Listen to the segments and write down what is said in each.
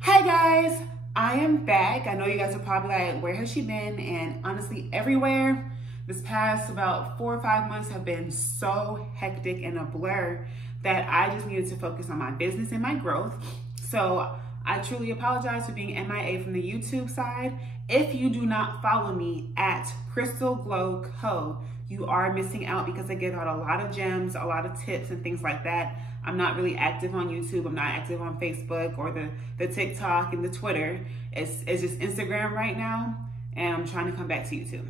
Hi guys, I am back. I know you guys are probably like, where has she been? And honestly, everywhere. This past about 4 or 5 months have been so hectic and a blur that I just needed to focus on my business and my growth. So I truly apologize for being MIA from the YouTube side. If you do not follow me at Crystal Glow Co, you are missing out because I give out a lot of gems, a lot of tips and things like that. I'm not really active on YouTube. I'm not active on Facebook or the TikTok and the Twitter. It's just Instagram right now, and I'm trying to come back to YouTube.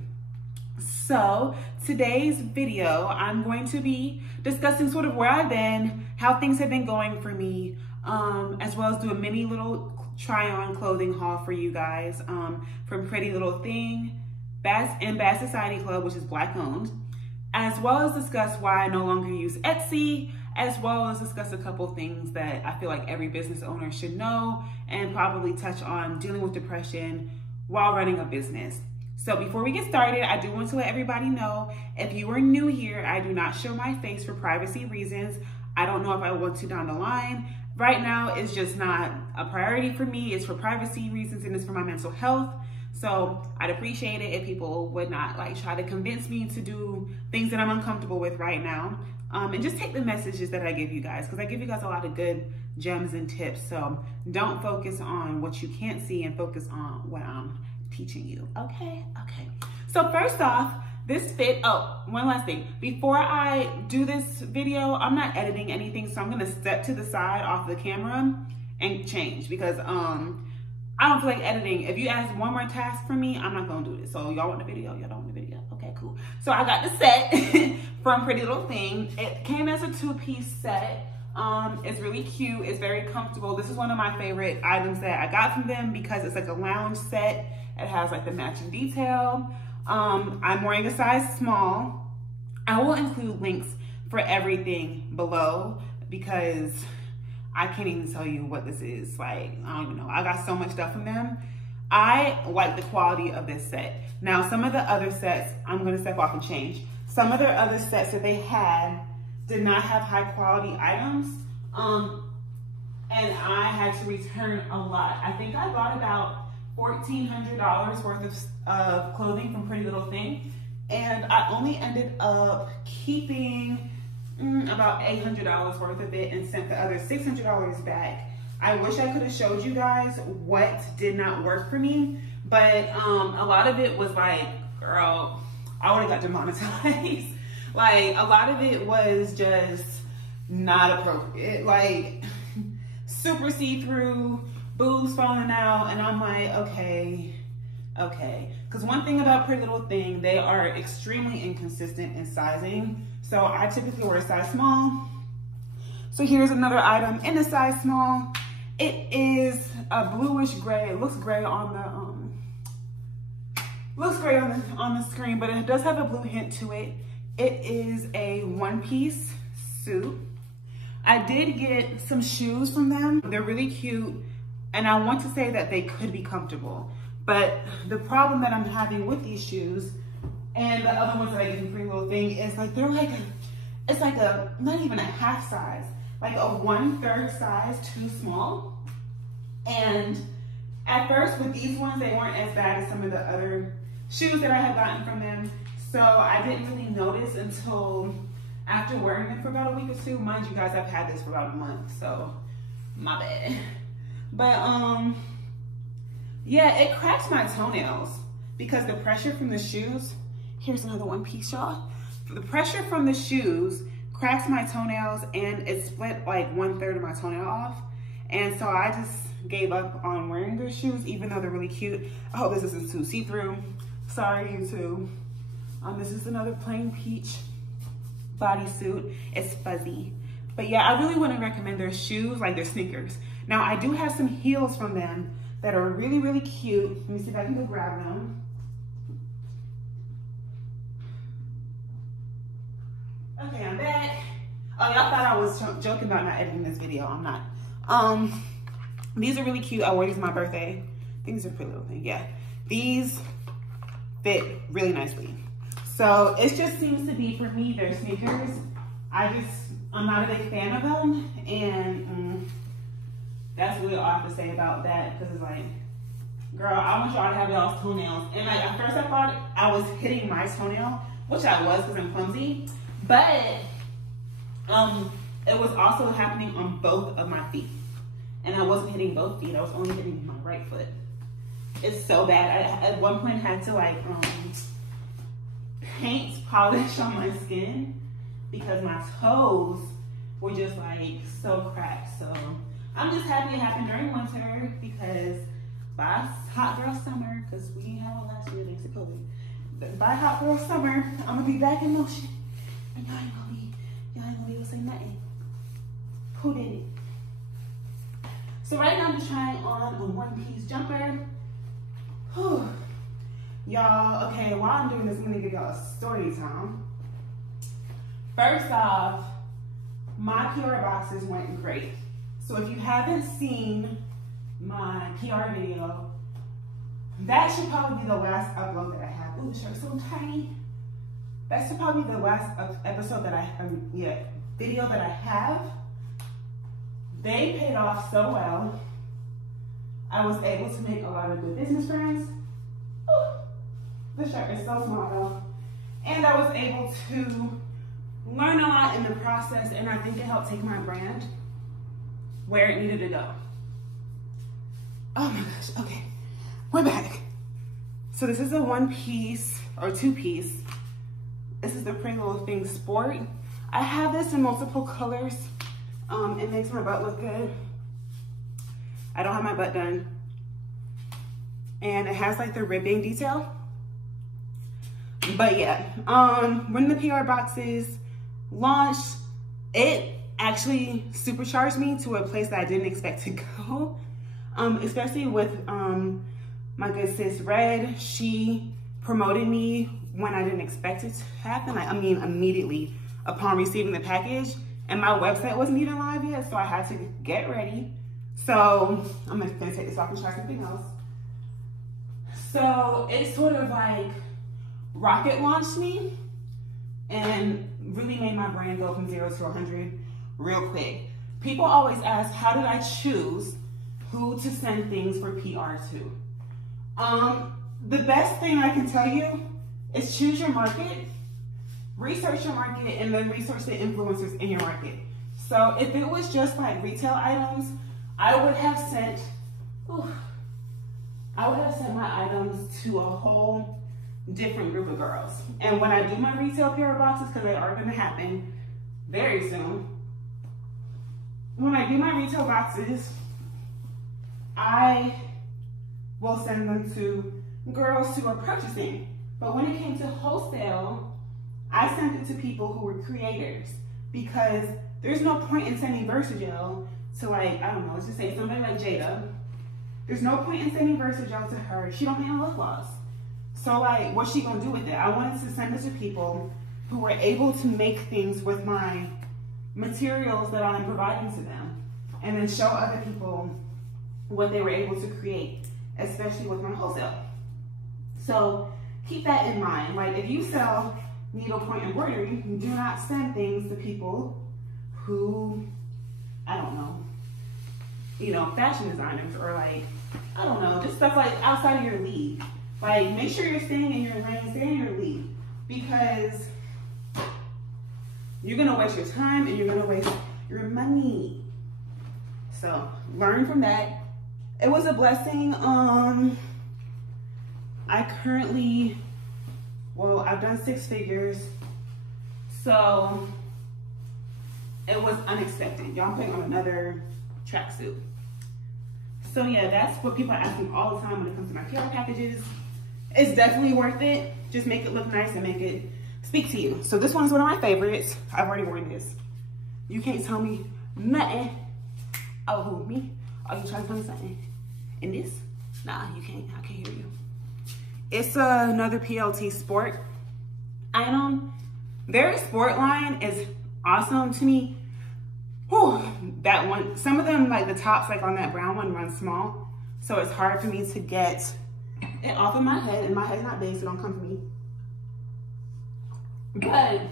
So today's video, I'm going to be discussing sort of where I've been, how things have been going for me, as well as do a mini little try on clothing haul for you guys from Pretty Little Thing, Bad Society Club, which is Black owned, as well as discuss why I no longer use Etsy, as well as discuss a couple things that I feel like every business owner should know, and probably touch on dealing with depression while running a business. So before we get started, I do want to let everybody know, if you are new here, I do not show my face for privacy reasons. I don't know if I want to down the line. Right now, it's just not a priority for me. It's for privacy reasons and it's for my mental health. So I'd appreciate it if people would not like try to convince me to do things that I'm uncomfortable with right now. And just take the messages that I give you guys, because I give you guys a lot of good gems and tips. So don't focus on what you can't see and focus on what I'm teaching you. Okay. So first off, this fit, oh, one last thing. Before I do this video, I'm not editing anything. So I'm gonna step to the side off the camera and change because I don't feel like editing. If you ask one more task from me, I'm not gonna do it. So y'all want the video? Y'all don't want the video? Okay, cool. So I got the set from Pretty Little Thing. It came as a 2-piece set. It's really cute. It's very comfortable. This is one of my favorite items that I got from them because it's like a lounge set. It has like the matching detail. I'm wearing a size small. I will include links for everything below because I can't even tell you what this is. Like, I don't even know. I got so much stuff from them. I like the quality of this set. Now, some of the other sets, I'm gonna step off and change. Some of their other sets that they had did not have high quality items. And I had to return a lot. I think I bought about $1,400 worth of clothing from Pretty Little Thing. And I only ended up keeping about $800 worth of it and sent the other $600 back. I wish I could have showed you guys what did not work for me, but a lot of it was like, girl, I would have got demonetized. Like, a lot of it was just not appropriate, like super see-through, boobs falling out, and I'm like, okay. Because one thing about Pretty Little Thing, they are extremely inconsistent in sizing. So I typically wear a size small. So here's another item in a size small. It is a bluish gray. It looks gray on the screen, but it does have a blue hint to it. It is a 1-piece suit. I did get some shoes from them. They're really cute, and I want to say that they could be comfortable. But the problem that I'm having with these shoes and the other ones that I get from Pretty Little Thing is like, it's like not even a half size, like a 1/3 size too small. And at first with these ones, they weren't as bad as some of the other shoes that I had gotten from them. So I didn't really notice until after wearing them for about a week or two. Mind you guys, I've had this for about a month, so my bad. But yeah, it cracks my toenails because the pressure from the shoes, here's another 1-piece, y'all. The pressure from the shoes cracks my toenails and it split like 1/3 of my toenail off. And so I just gave up on wearing their shoes, even though they're really cute. I hope this isn't too see-through. Sorry, YouTube. This is another plain peach bodysuit. It's fuzzy. But yeah, I really wouldn't recommend their shoes, like their sneakers. Now, I do have some heels from them that are really, really cute. Let me see if I can go grab them. Okay, I'm back. Oh, y'all thought I was joking about not editing this video. I'm not. These are really cute. I wore these on my birthday. I think these are Pretty Little Thing. Yeah, these fit really nicely. So it just seems to be, for me, they're sneakers. I'm not a big fan of them, and That's really all I have to say about that, because it's like, girl, I want y'all to have y'all's toenails. And like at first I thought I was hitting my toenail, which I was because I'm clumsy, but it was also happening on both of my feet. And I wasn't hitting both feet, I was only hitting my right foot. It's so bad. I at one point had to like paint polish on my skin because my toes were just like so cracked. So I'm just happy it happened during winter, because by hot girl summer, because we didn't have one last year thanks to COVID, but by hot girl summer, I'm gonna be back in motion, and y'all ain't gonna be able to say nothing. Who did it? So right now I'm just trying on a one-piece jumper. Whew. Y'all, okay, while I'm doing this, I'm gonna give y'all a story time. First off, my PR boxes went great. So if you haven't seen my PR video, that should probably be the last upload that I have. Ooh, the shirt's so tiny. That should probably be the last episode that video that I have. They paid off so well. I was able to make a lot of good business friends. Ooh, the shirt is so small though. And I was able to learn a lot in the process, and I think it helped take my brand where it needed to go. Oh my gosh, okay, we're back. So this is a one-piece or two-piece. This is the Pretty Little Thing Sport. I have this in multiple colors. It makes my butt look good. I don't have my butt done. And it has like the ribbing detail. But yeah, when the PR boxes launched, it actually supercharged me to a place that I didn't expect to go. Especially with my good sis Red. She promoted me when I didn't expect it to happen. I mean, immediately upon receiving the package, and my website wasn't even live yet, so I had to get ready. So I'm gonna take this off and try something else. So it sort of like rocket launched me and really made my brand go from 0 to 100 real quick. People always ask, how did I choose who to send things for PR to? The best thing I can tell you is choose your market, research your market, and then research the influencers in your market. So if it was just like retail items, I would have sent my items to a whole different group of girls. And when I do my retail PR boxes, because they are going to happen very soon, when I do my retail boxes, I will send them to girls who are purchasing. But when it came to wholesale, I sent it to people who were creators, because there's no point in sending Versagel to, like, I don't know, let's just say somebody like Jada. There's no point in sending Versagel to her. She don't have lip gloss. So like, what's she gonna do with it? I wanted to send it to people who were able to make things with my materials that I'm providing to them, and then show other people what they were able to create, especially with my wholesale. So keep that in mind. Like, if you sell needlepoint embroidery, do not send things to people who, I don't know, you know, fashion designers, or like, I don't know, just stuff like outside of your league. Like, make sure you're staying in your lane, stay in your league, because you're gonna waste your time and you're gonna waste your money. So learn from that. It was a blessing. I currently, well, I've done 6 figures, so it was unexpected. Y'all, I'm putting on another tracksuit. So yeah, that's what people are asking all the time when it comes to my PR packages. It's definitely worth it. Just make it look nice and make it speak to you. So this one's one of my favorites. I've already worn this. You can't tell me nothing. Oh, who, me? Are you trying to tell me something? In this? Nah, you can't. I can't hear you. It's another PLT Sport item. Their sport line is awesome to me. Whew, that one, some of them, like the tops, like on that brown one, run small. So it's hard for me to get it off of my head, and my head's not big, so don't come for me. But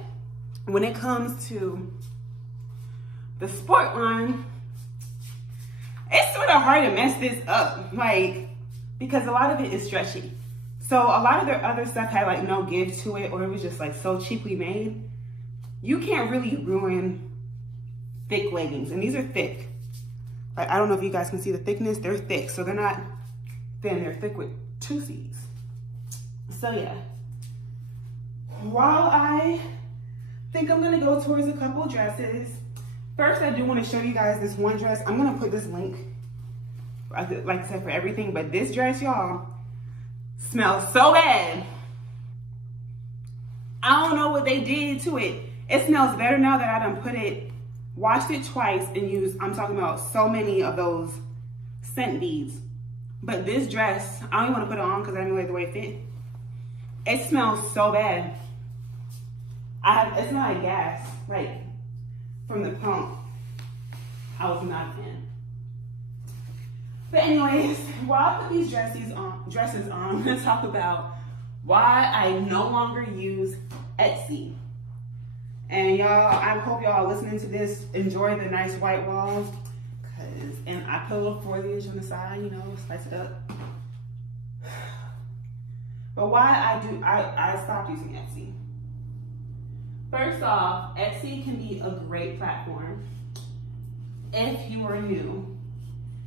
when it comes to the sport line, it's sort of hard to mess this up, like, because a lot of it is stretchy. So a lot of their other stuff had like no give to it, or it was just like so cheaply made. You can't really ruin thick leggings, and these are thick. Like, I don't know if you guys can see the thickness. They're thick, so they're not thin. They're thick with 2 C's. So yeah, while I think I'm gonna go towards a couple dresses, first I do want to show you guys this one dress. I'm gonna put this link, like I said, for everything, but this dress, y'all, smells so bad. I don't know what they did to it. It smells better now that I done put it, washed it twice and used, I'm talking about so many of those scent beads. But this dress, I don't even want to put it on because I didn't like the way it fit. It smells so bad. It smells like gas, like from the pump. I was not a fan. But anyways, while I put these dresses on, I'm gonna talk about why I no longer use Esty. And y'all, I hope y'all listening to this enjoy the nice white walls. And I put a little foliage on the side, you know, spice it up. But why I stopped using Etsy. First off, Etsy can be a great platform if you are new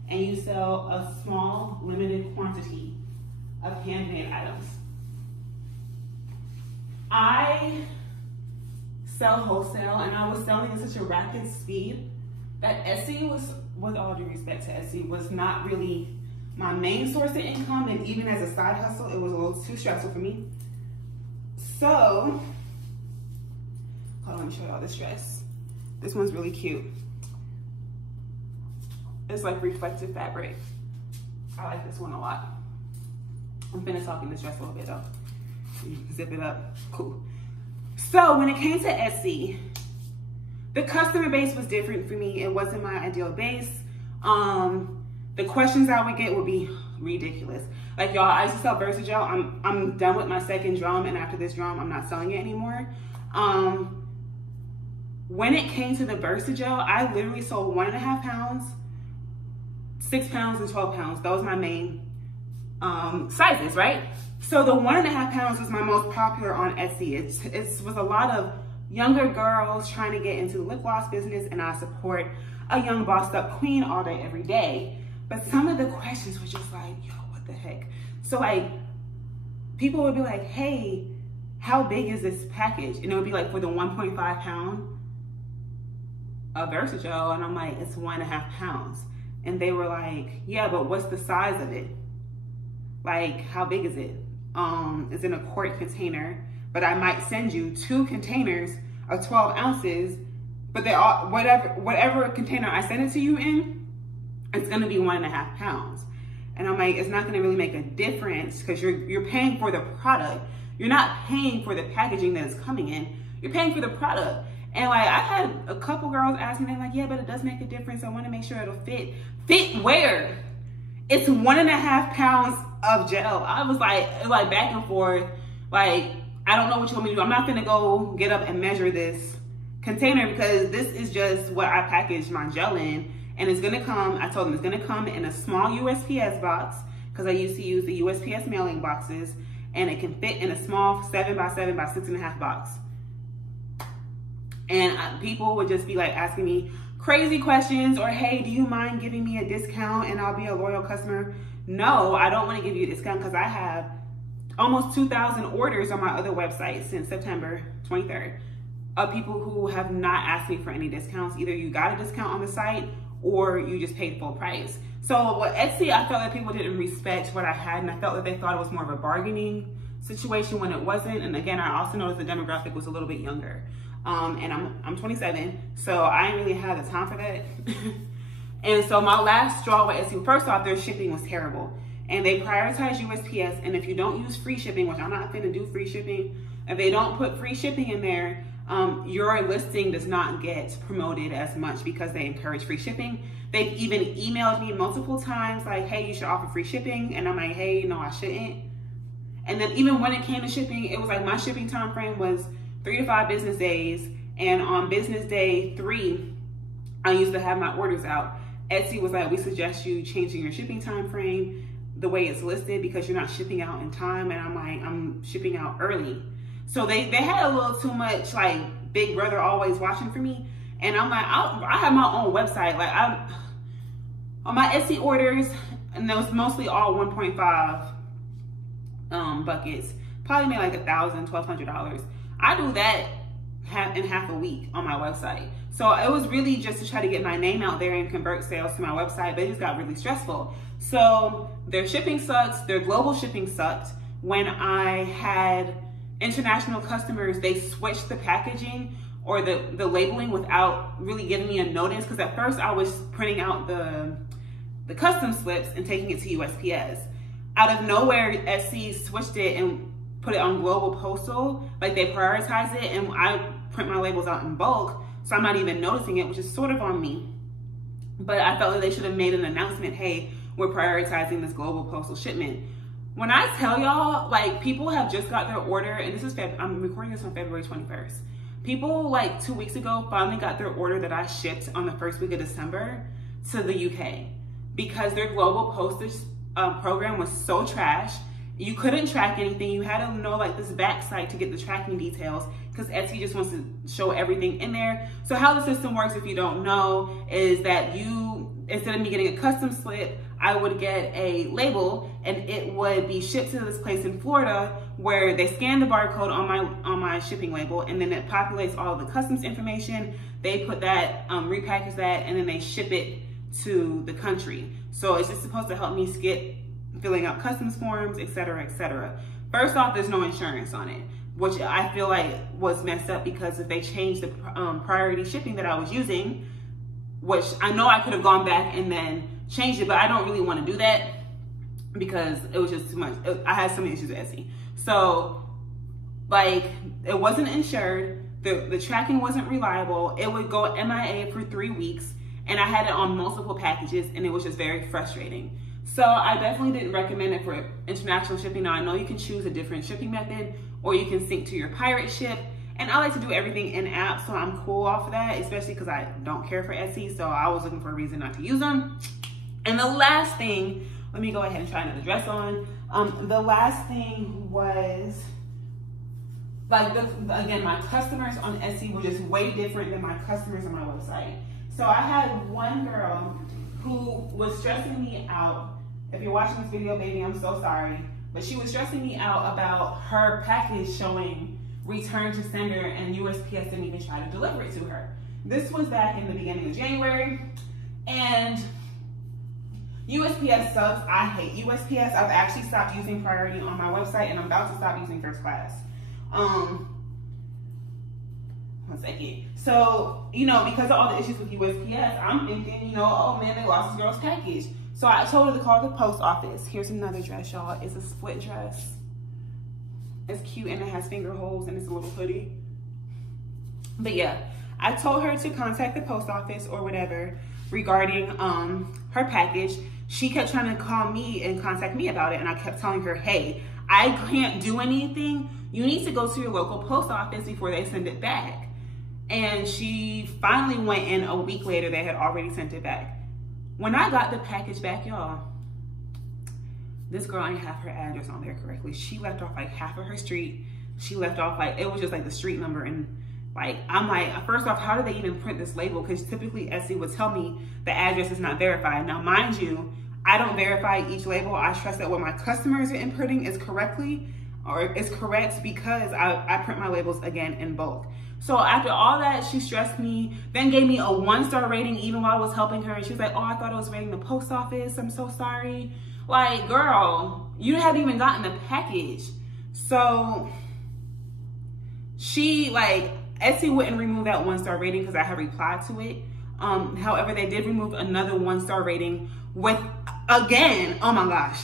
and you sell a small, limited quantity of handmade items. I sell wholesale, and I was selling at such a rapid speed that Etsy was, with all due respect to Etsy, was not really my main source of income, and even as a side hustle, it was a little too stressful for me. So, hold on, let me show y'all this dress. This one's really cute. It's like reflective fabric. I like this one a lot. I'm finna talk in this dress a little bit though. Zip it up, cool. So when it came to Etsy, the customer base was different for me. It wasn't my ideal base. The questions I would get would be ridiculous. Like, y'all, I used to sell Versagel. I'm done with my second drum, and after this drum, I'm not selling it anymore. When it came to the Versagel, I literally sold 1.5 pounds, 6 pounds, and 12 pounds. Those are my main sizes, right? So the 1.5 pounds was my most popular on Etsy. It was a lot of younger girls trying to get into the lip gloss business, and I support a young bossed up queen all day, every day. But some of the questions were just like, yo, what the heck? So like, people would be like, hey, how big is this package? And it would be like for the 1.5 pound of Versagel, and I'm like, it's 1.5 pounds. And they were like, yeah, but what's the size of it? Like, how big is it? It's in a quart container, but I might send you 2 containers of 12 ounces, but they're all, whatever container I send it to you in, it's gonna be 1.5 pounds. And I'm like, it's not gonna really make a difference because you're paying for the product. You're not paying for the packaging that is coming in. You're paying for the product. And like, I had a couple girls ask me, they're like, yeah, but it does make a difference. I wanna make sure it'll fit. Fit where? It's 1.5 pounds of gel. I was like back and forth. Like, I don't know what you want me to do. I'm not gonna go get up and measure this container because this is just what I packaged my gel in. And it's gonna come, I told them it's gonna come in a small USPS box because I used to use the USPS mailing boxes, and it can fit in a small 7x7 by 6.5 box. And people would just be like asking me crazy questions, or hey, do you mind giving me a discount and I'll be a loyal customer? No, I don't want to give you a discount because I have almost 2,000 orders on my other website since September 23rd of people who have not asked me for any discounts. Either you got a discount on the site or you just paid full price. So with Etsy, I felt that people didn't respect what I had, and I felt that they thought it was more of a bargaining situation when it wasn't. And again, I also noticed the demographic was a little bit younger. And I'm 27, so I didn't really have the time for that. And so my last straw with Etsy, first off, their shipping was terrible. And they prioritize USPS, and if you don't use free shipping, which I'm not gonna do free shipping, if they don't put free shipping in there, your listing does not get promoted as much because they encourage free shipping. They've even emailed me multiple times like, hey, you should offer free shipping. And I'm like, hey, no, I shouldn't. And then even when it came to shipping, it was like my shipping time frame was 3 to 5 business days. And on business day 3, I used to have my orders out. Etsy was like, we suggest you changing your shipping time frame the way it's listed because you're not shipping out in time. And I'm like, I'm shipping out early. So they had a little too much like big brother always watching for me. And I'm like, I have my own website. Like on my Etsy orders, and that was mostly all 1.5 buckets, probably made like $1,000, $1,200. I do that in half a week on my website. So it was really just to try to get my name out there and convert sales to my website, but it just got really stressful. So their shipping sucks, their global shipping sucked. When I had international customers, they switched the packaging or the labeling without really giving me a notice. Because at first I was printing out the custom slips and taking it to USPS. Out of nowhere, Esty switched it and put it on global postal. Like they prioritize it, and I print my labels out in bulk, so I'm not even noticing it, which is sort of on me. But I felt like they should have made an announcement, hey, we're prioritizing this global postal shipment. When I tell y'all, like, people have just got their order, and this is I'm recording this on February 21st. People like 2 weeks ago finally got their order that I shipped on the first week of December to the UK because their global postage program was so trash. You couldn't track anything. You had to know like this back site to get the tracking details because Etsy just wants to show everything in there. So how the system works, if you don't know, is that you, instead of me getting a custom slip, I would get a label and it would be shipped to this place in Florida where they scan the barcode on my shipping label, and then it populates all of the customs information. They put that, repackage that, and then they ship it to the country. So it's just supposed to help me skip filling out customs forms, etc., etc. First off, there's no insurance on it, which I feel like was messed up because if they changed the priority shipping that I was using, which I know I could have gone back and then changed it, but I don't really want to do that because it was just too much. I had so many issues with Etsy. So like it wasn't insured, the tracking wasn't reliable, it would go MIA for 3 weeks, and I had it on multiple packages, and it was just very frustrating. So I definitely didn't recommend it for international shipping. Now I know you can choose a different shipping method, or you can sync to your pirate ship. And I like to do everything in app, so I'm cool off of that, especially because I don't care for Etsy. So I was looking for a reason not to use them. And the last thing, let me go ahead and try another dress on. The last thing was, like, again, my customers on Etsy were just way different than my customers on my website. So I had one girl who was stressing me out. If you're watching this video, baby, I'm so sorry. But she was stressing me out about her package showing return to sender, and USPS didn't even try to deliver it to her. This was back in the beginning of January, and USPS sucks. I hate USPS. I've actually stopped using priority on my website, and I'm about to stop using first class. One second. So, you know, because of all the issues with USPS, I'm thinking, you know, oh man, they lost this girl's package. So I told her to call the post office. Here's another dress, y'all. It's a split dress. It's cute, and it has finger holes, and it's a little hoodie. But yeah, I told her to contact the post office or whatever regarding her package. She kept trying to call me and contact me about it, and I kept telling her, hey, I can't do anything. You need to go to your local post office before they send it back. And she finally went in a week later. They had already sent it back. When I got the package back, y'all, this girl ain't have her address on there correctly. She left off like half of her street. She left off like, it was just like the street number. And like, I'm like, first off, how did they even print this label? Because typically Etsy would tell me the address is not verified. Now, mind you, I don't verify each label. I trust that what my customers are inputting is correctly, or is correct, because I print my labels again in bulk. So after all that, she stressed me, then gave me a 1-star rating even while I was helping her. And she was like, oh, I thought I was rating the post office. I'm so sorry. Like, girl, you hadn't even gotten the package. So she, like, Etsy wouldn't remove that 1-star rating because I had replied to it. However, they did remove another 1-star rating with, again, oh my gosh.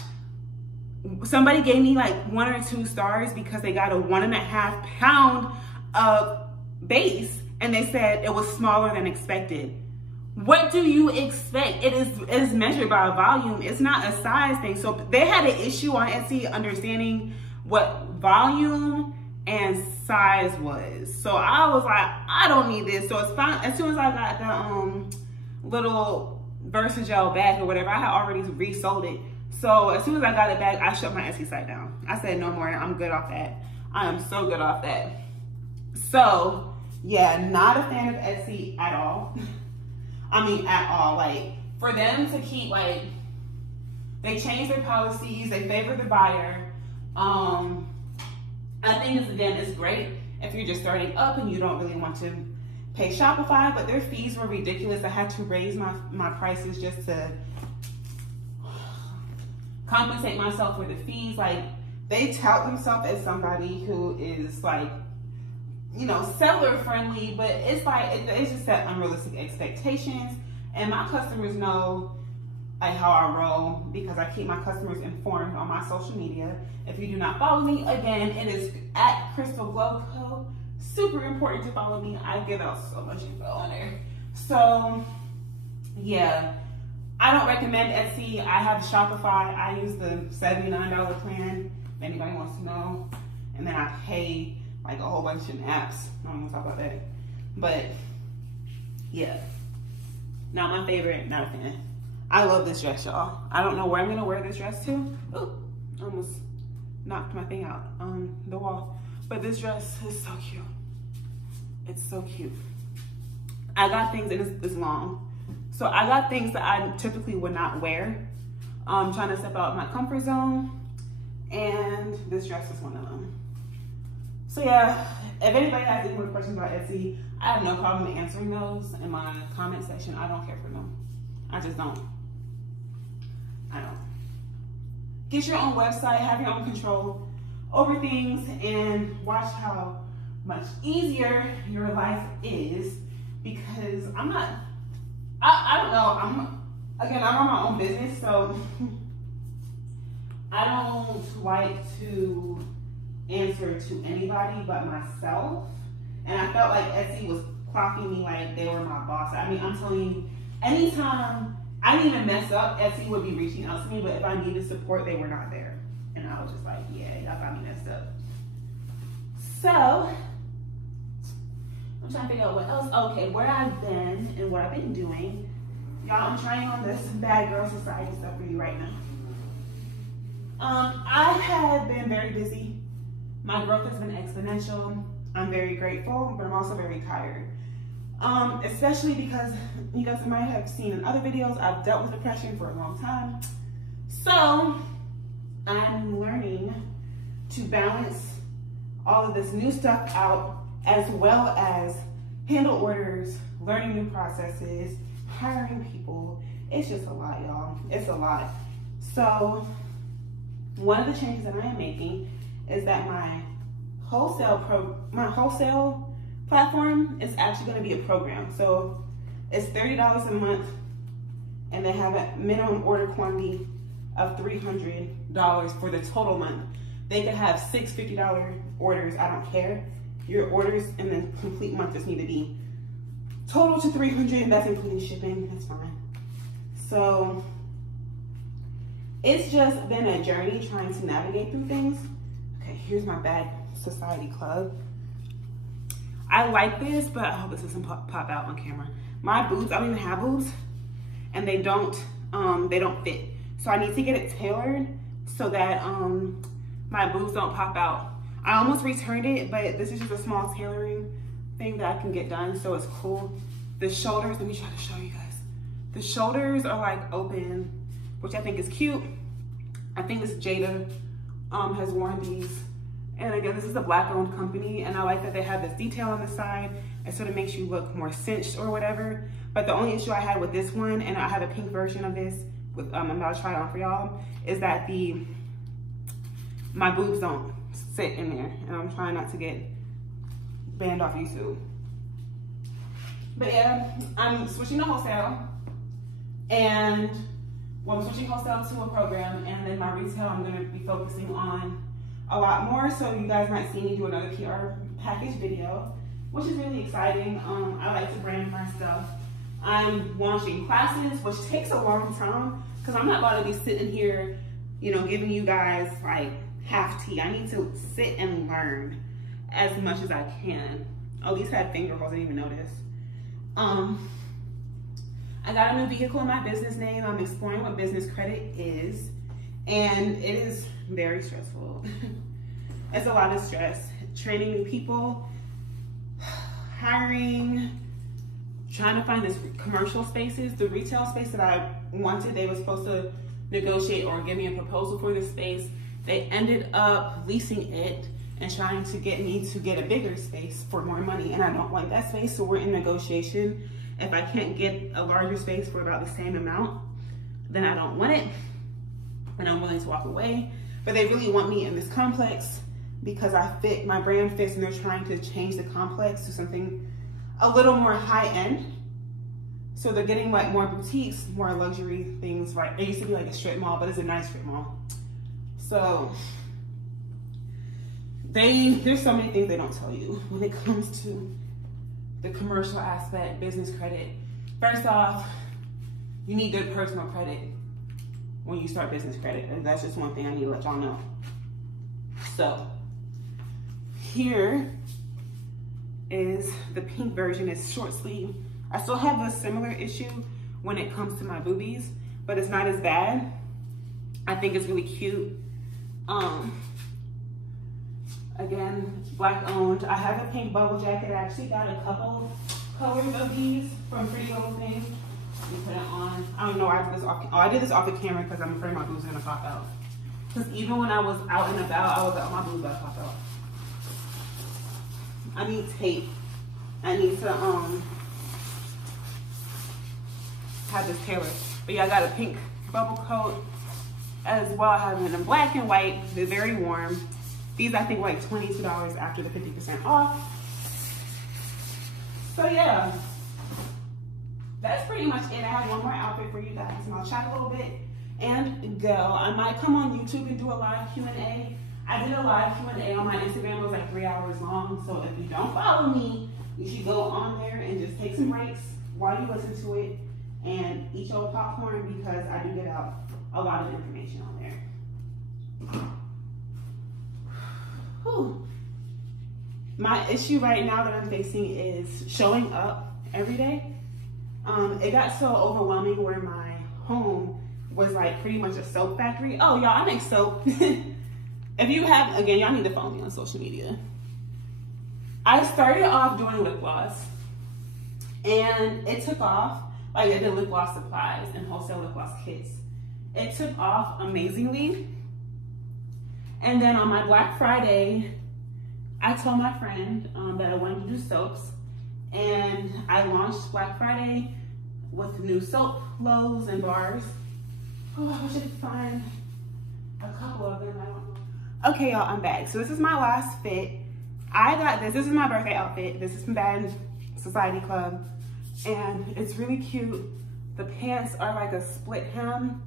Somebody gave me like 1 or 2 stars because they got a 1.5 pound of base, and they said it was smaller than expected. What do you expect? It is measured by volume. It's not a size thing. So they had an issue on Etsy understanding what volume and size was. So I was like, I don't need this. So it's fine. As soon as I got the little Versagel back or whatever. I had already resold it. So as soon as I got it back, I shut my Esty site down. I said no more, I'm good off that. I am so good off that. So yeah, not a fan of Etsy at all. I mean, at all. Like, for them to keep, like, they change their policies, they favor the buyer. I think it's, again, it's great if you're just starting up and you don't really want to pay Shopify, but their fees were ridiculous. I had to raise my prices just to compensate myself for the fees. Like, they tout themselves as somebody who is, like, you know, seller friendly, but it's like, it's just set unrealistic expectations. And my customers know like how I roll because I keep my customers informed on my social media. If you do not follow me, again, it is at Crystal Glow Co. Super important to follow me. I give out so much info on there. So yeah, I don't recommend Etsy. I have Shopify. I use the $79 plan, if anybody wants to know. And then I pay like a whole bunch of apps. I don't want to talk about that. But yeah, not my favorite, not a fan. I love this dress, y'all. I don't know where I'm gonna wear this dress to. Ooh, almost knocked my thing out on the wall. But this dress is so cute. It's so cute. I got things, and it's long. So I got things that I typically would not wear. I'm trying to step out of my comfort zone. And this dress is one of them. So yeah, if anybody has any more questions about Etsy, I have no problem answering those in my comment section. I don't care for them. I just don't. I don't. Get your own website, have your own control over things, and watch how much easier your life is, because I'm not, I don't know, I'm on my own business, so I don't like to answer to anybody but myself. And I felt like Etsy was clocking me like they were my boss. I mean, I'm telling you, anytime I didn't even mess up, Etsy would be reaching out to me, but if I needed support, they were not there. And I was just like, yeah, y'all got me messed up. So I'm trying to figure out what else. Okay, where I've been and what I've been doing. Y'all, I'm trying on this Bad Girl Society stuff for you right now. I have been very busy. My growth has been exponential. I'm very grateful, but I'm also very tired. Especially because you guys might have seen in other videos, I've dealt with depression for a long time. So I'm learning to balance all of this new stuff out, as well as handle orders, learning new processes, hiring people. It's just a lot, y'all. It's a lot. So one of the changes that I am making is that my wholesale platform is actually going to be a program. So it's $30 a month, and they have a minimum order quantity of $300 for the total month. They could have $6 $50 orders. I don't care. Your orders in the complete month just need to be total to $300, and that's including shipping. That's fine. So it's just been a journey trying to navigate through things. Okay, here's my Bad Society Club. I like this, but I hope this doesn't pop out on camera. My boobs, I don't even have boobs, and they don't fit. So I need to get it tailored so that my boobs don't pop out. I almost returned it, but this is just a small tailoring thing that I can get done, so it's cool. The shoulders, let me try to show you guys. The shoulders are like open, which I think is cute. I think this Jada has worn these. And again, this is a Black-owned company, and I like that they have this detail on the side. It sort of makes you look more cinched or whatever. But the only issue I had with this one, and I have a pink version of this, with I'm about to try it on for y'all, is that my boobs don't sit in there, and I'm trying not to get banned off YouTube. But yeah, I'm switching to wholesale, and well, I'm switching wholesale to a program, and then my retail I'm going to be focusing on a lot more. So you guys might see me do another PR package video, which is really exciting. I like to brand my stuff. I'm launching classes, which takes a long time because I'm not about to be sitting here, you know, giving you guys like half tea. I need to sit and learn as much as I can. Oh, these had finger holes, I didn't even notice. I got a new vehicle in my business name. I'm exploring what business credit is, and it is very stressful. It's a lot of stress. Training new people, hiring, trying to find this commercial spaces. The retail space that I wanted, they were supposed to negotiate or give me a proposal for this space. They ended up leasing it and trying to get me to get a bigger space for more money, and I don't like that space, so we're in negotiation. If I can't get a larger space for about the same amount, then I don't want it, and I'm willing to walk away. But they really want me in this complex because I fit, my brand fits, and they're trying to change the complex to something a little more high end. So they're getting like more boutiques, more luxury things, right? It used to be like a strip mall, but it's a nice strip mall. So there's so many things they don't tell you when it comes to the commercial aspect, business credit. First off, you need good personal credit when you start business credit. And that's just one thing I need to let y'all know. So here is the pink version. It's short sleeve. I still have a similar issue when it comes to my boobies, but it's not as bad. I think it's really cute. Again, black owned. I have a pink bubble jacket. I actually got a couple colors of these from Pretty Little Thing. Let me put it on. I don't know why I did this off. Oh, I did this off the camera because I'm afraid my boobs are gonna pop out. Because even when I was out and about, I was like, oh, my boobs are gonna pop out. I need tape. I need to have this tailored. But yeah, I got a pink bubble coat as well. I have them in black and white. They're very warm. These I think were like $22 after the 50% off. So yeah, that's pretty much it. I have one more outfit for you guys, and I'll chat a little bit and go. I might come on YouTube and do a live Q&A. I did a live Q&A on my Instagram. It was like 3 hours long. So if you don't follow me, you should go on there and just take some breaks while you listen to it and eat your popcorn, because I do get out a lot of information on there. Whew. My issue right now that I'm facing is showing up every day. It got so overwhelming where my home was like pretty much a soap factory. Oh, y'all, I make soap. If you have, again, y'all need to follow me on social media. I started off doing lip gloss, and it took off. Like, I did lip gloss supplies and wholesale lip gloss kits. It took off amazingly. And then on my Black Friday, I told my friend that I wanted to do soaps, and I launched Black Friday with new soap loaves and bars. Oh, I wish I could find a couple of them. I don't know. Okay, y'all, I'm back. So this is my last fit. I got this. This is my birthday outfit. This is from Bad Society Club, and it's really cute. The pants are like a split hem,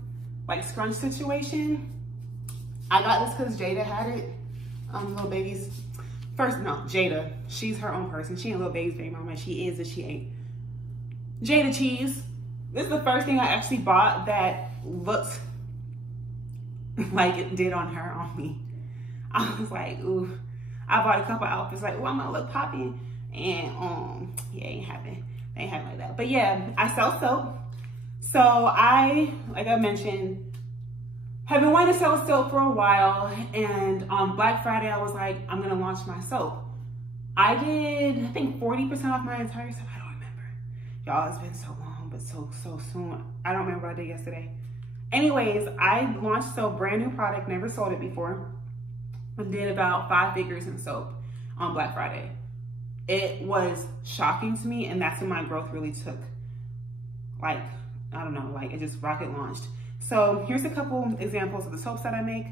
like scrunch situation. I got this because Jada had it. Little baby's first, no, Jada. She's her own person. She ain't Little Baby's baby mama. She is and she ain't. Jada Cheese. This is the first thing I actually bought that looked like it did on her, on me. I was like, ooh. I bought a couple outfits like, oh, I'm gonna look poppy. And yeah, ain't happen. They ain't happen like that. But yeah, I sell soap. So I, like I mentioned, have been wanting to sell soap for a while, and on Black Friday, I was like, I'm gonna launch my soap. I did, I think 40% off my entire soap. I don't remember. Y'all, it's been so long, but so soon. I don't remember what I did yesterday. Anyways, I launched soap, brand new product, never sold it before. I did about 5 figures in soap on Black Friday. It was shocking to me, and that's when my growth really took, like, I don't know, like it just rocket launched. So here's a couple examples of the soaps that I make.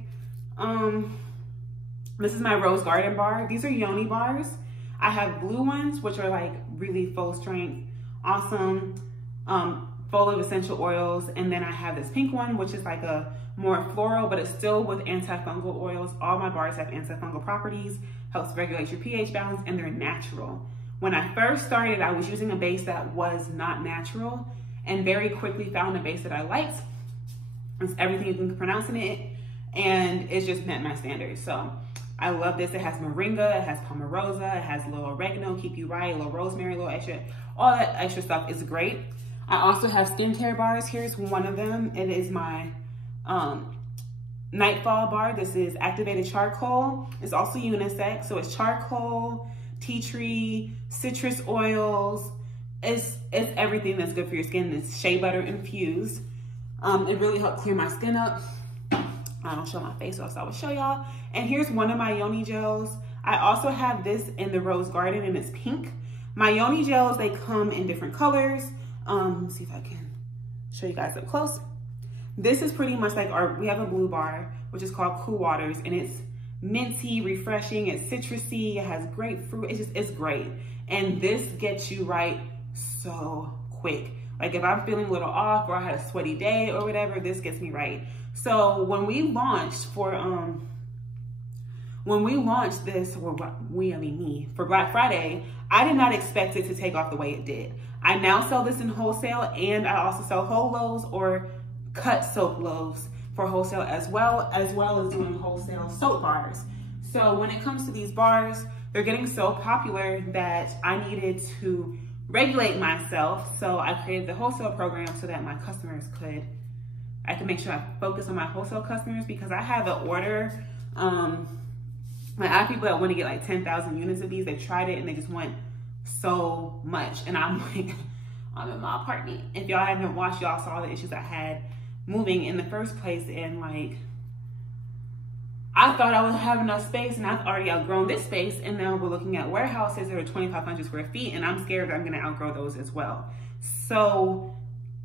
This is my Rose Garden bar. These are Yoni bars. I have blue ones, which are like really full strength, awesome, full of essential oils. And then I have this pink one, which is like a more floral, but it's still with antifungal oils. All my bars have antifungal properties, helps regulate your pH balance, and they're natural. When I first started, I was using a base that was not natural, and very quickly found a base that I liked. It's everything you can pronounce in it, and it just met my standards. So I love this. It has moringa, it has pomarosa, it has a little oregano, keep you right, a little rosemary, a little extra, all that extra stuff is great. I also have skincare bars. Here's one of them. It is my Nightfall bar. This is activated charcoal. It's also unisex, so it's charcoal, tea tree, citrus oils. It's everything that's good for your skin. It's shea butter infused. It really helped clear my skin up. I don't show my face off, so I will show y'all. And here's one of my yoni gels. I also have this in the Rose Garden, and it's pink. My yoni gels, they come in different colors. Let's see if I can show you guys up close. This is pretty much like we have a blue bar, which is called Cool Waters, and it's minty, refreshing, it's citrusy, it has grapefruit, it's great. And this gets you right so quick. Like if I'm feeling a little off or I had a sweaty day or whatever, this gets me right. So when we launched for this, or I mean me, for Black Friday, I did not expect it to take off the way it did. I now sell this in wholesale, and I also sell whole loaves or cut soap loaves for wholesale, as well as doing wholesale soap bars. So when it comes to these bars, they're getting so popular that I needed to regulate myself. So I created the wholesale program so that my customers I could make sure I focus on my wholesale customers, because I have an order. I have people that want to get like 10,000 units of these. They tried it and they just want so much. And I'm like, I'm in my apartment. If y'all haven't watched, y'all saw the issues I had moving in the first place. And like, I thought I would have enough space, and I've already outgrown this space. And now we're looking at warehouses that are 2,500 square feet, and I'm scared that I'm gonna outgrow those as well. So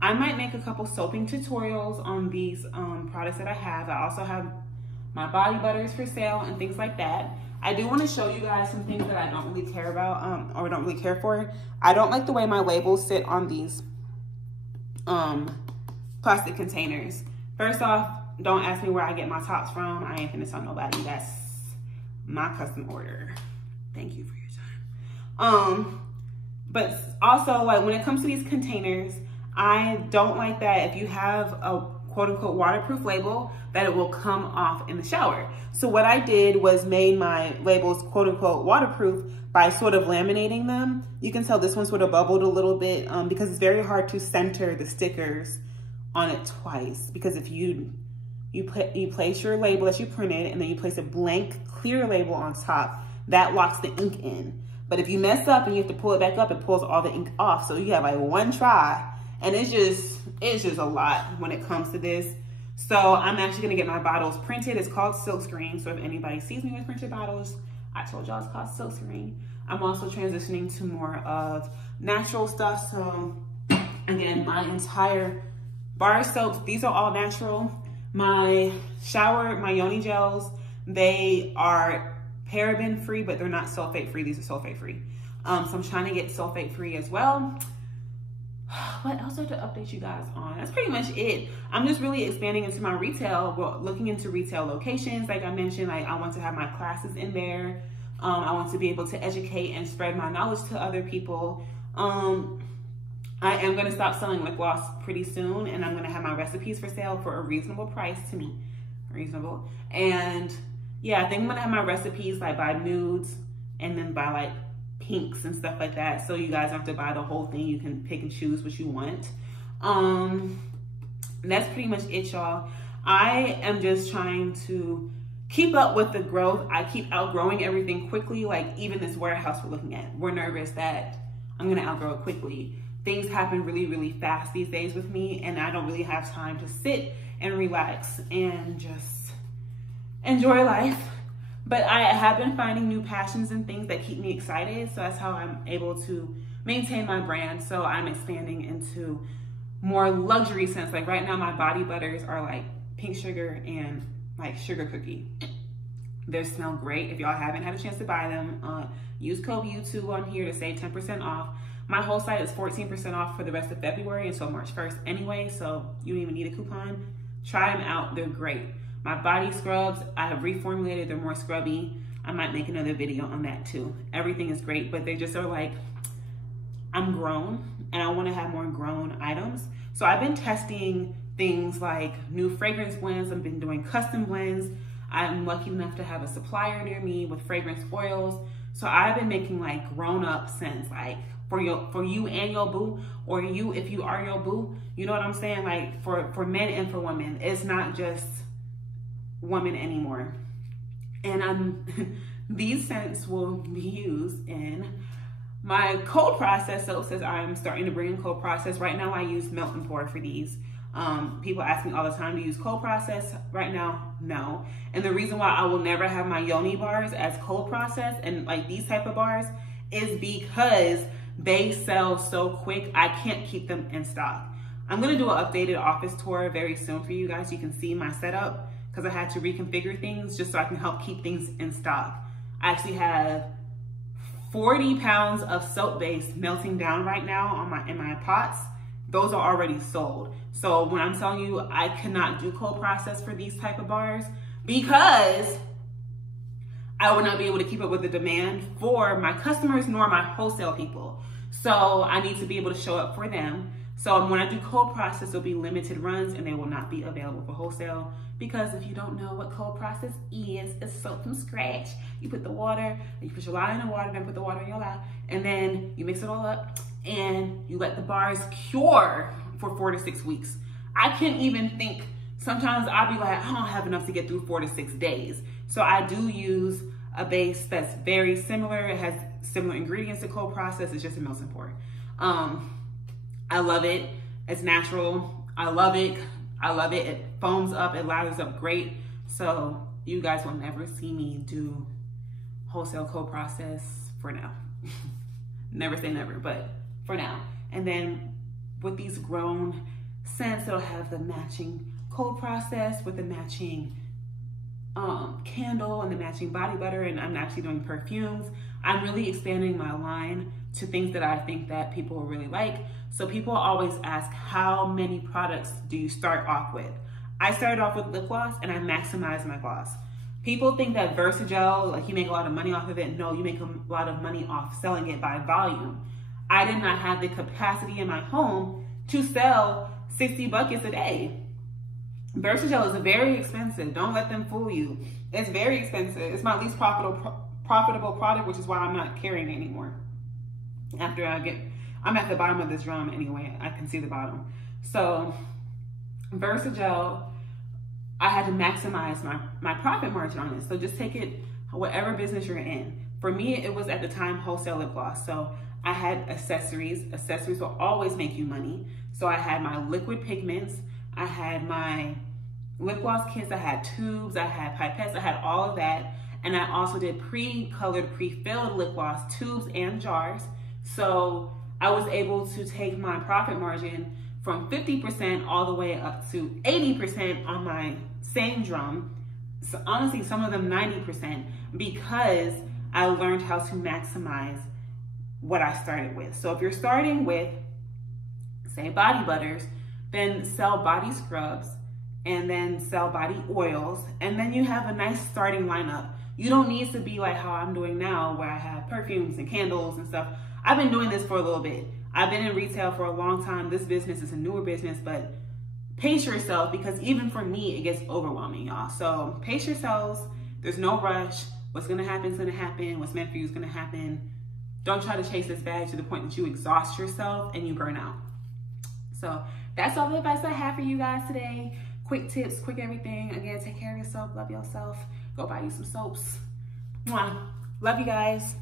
I might make a couple soaping tutorials on these products that I have. I also have my body butters for sale and things like that. I do want to show you guys some things that I don't really care about or don't really care for. I don't like the way my labels sit on these plastic containers. First off, don't ask me where I get my tops from. I ain't finna tell nobody. That's my custom order. Thank you for your time. But also, like, when it comes to these containers, I don't like that if you have a quote unquote waterproof label, that it will come off in the shower. So what I did was made my labels quote unquote waterproof by sort of laminating them. You can tell this one sort of bubbled a little bit because it's very hard to center the stickers on it twice. Because if you place your label that you printed, and then you place a blank clear label on top, that locks the ink in. But if you mess up and you have to pull it back up, it pulls all the ink off. So you have like one try, and it's just a lot when it comes to this. So I'm actually gonna get my bottles printed. It's called silkscreen. So if anybody sees me with printed bottles, I told y'all it's called silkscreen. I'm also transitioning to more of natural stuff. So again, my entire bar soaps, these are all natural. My yoni gels, they are paraben free, but they're not sulfate free. These are sulfate free. So I'm trying to get sulfate free as well. What else do I have to update you guys on? That's pretty much it. I'm just really expanding into my retail, looking into retail locations. Like I mentioned, like I want to have my classes in there. I want to be able to educate and spread my knowledge to other people. I am gonna stop selling lip gloss pretty soon, and I'm gonna have my recipes for sale for a reasonable price to me, reasonable. And yeah, I think I'm gonna have my recipes like by nudes and then by like pinks and stuff like that. So you guys don't have to buy the whole thing. You can pick and choose what you want. That's pretty much it, y'all. I am just trying to keep up with the growth. I keep outgrowing everything quickly. Like even this warehouse we're looking at, we're nervous that I'm gonna outgrow it quickly. Things happen really, really fast these days with me, and I don't really have time to sit and relax and just enjoy life. But I have been finding new passions and things that keep me excited. So that's how I'm able to maintain my brand. So I'm expanding into more luxury scents. Like right now, my body butters are like pink sugar and like sugar cookie. They smell great. If y'all haven't had a chance to buy them, use code U2 on here to save 10% off. My whole site is 14% off for the rest of February until March 1st anyway, so you don't even need a coupon. Try them out, they're great. My body scrubs, I have reformulated, they're more scrubby. I might make another video on that too. Everything is great, but they just are like, I'm grown and I wanna have more grown items. So I've been testing things like new fragrance blends. I've been doing custom blends. I'm lucky enough to have a supplier near me with fragrance oils. So I've been making like grown up scents, like for you and your boo, or you if you are your boo. You know what I'm saying? Like for men and for women. It's not just women anymore. And these scents will be used in my cold process soaps, as I'm starting to bring in cold process. Right now I use melt and pour for these. People ask me all the time to use cold process. Right now, no. And the reason why I will never have my Yoni bars as cold process and like these type of bars is because they sell so quick. I can't keep them in stock. I'm gonna do an updated office tour very soon for you guys. You can see my setup because I had to reconfigure things just so I can help keep things in stock. I actually have 40 pounds of soap base melting down right now on in my pots. Those are already sold. So when I'm telling you I cannot do cold process for these type of bars because I would not be able to keep up with the demand for my customers nor my wholesale people. So I need to be able to show up for them. So when I do cold process, it'll be limited runs and they will not be available for wholesale, because if you don't know what cold process is, it's soap from scratch. You put the water, you put your lye in the water, then put the water in your lye, and then you mix it all up and you let the bars cure for 4 to 6 weeks. I can't even think, sometimes I'll be like, I don't have enough to get through 4 to 6 days. So I do use a base that's very similar. It has similar ingredients to cold process. It's just a melt and pour. I love it. It's natural. I love it. I love it. It foams up. It lathers up great. So you guys will never see me do wholesale cold process for now. Never say never, but for now. And then with these grown scents, it'll have the matching cold process with the matching candle and the matching body butter. And I'm actually doing perfumes. I'm really expanding my line to things that I think that people will really like. So people always ask, how many products do you start off with? I started off with lip gloss and I maximized my gloss. People think that Versagel, like you make a lot of money off of it. No, you make a lot of money off selling it by volume. I did not have the capacity in my home to sell 60 buckets a day. Versagel is very expensive. Don't let them fool you. It's very expensive. It's my least profitable product, which is why I'm not carrying it anymore. I'm at the bottom of this drum anyway. I can see the bottom. So Versagel, I had to maximize my profit margin on it. So just take it whatever business you're in. For me, it was at the time wholesale lip gloss. So I had accessories. Accessories will always make you money. So I had my liquid pigments. I had my lip gloss kits. I had tubes. I had pipettes. I had all of that. And I also did pre-colored, pre-filled lip gloss tubes and jars. So I was able to take my profit margin from 50% all the way up to 80% on my same drum. So honestly, some of them 90%, because I learned how to maximize what I started with. So if you're starting with, say, body butters, then sell body scrubs and then sell body oils. And then you have a nice starting lineup. You don't need to be like how I'm doing now, where I have perfumes and candles and stuff. I've been doing this for a little bit. I've been in retail for a long time. This business is a newer business, but pace yourself, because even for me, it gets overwhelming, y'all. So pace yourselves. There's no rush. What's gonna happen is gonna happen. What's meant for you is gonna happen. Don't try to chase this bag to the point that you exhaust yourself and you burn out. So that's all the advice I have for you guys today. Quick tips, quick everything. Again, take care of yourself, love yourself. Go buy you some soaps. Mwah. Love you guys.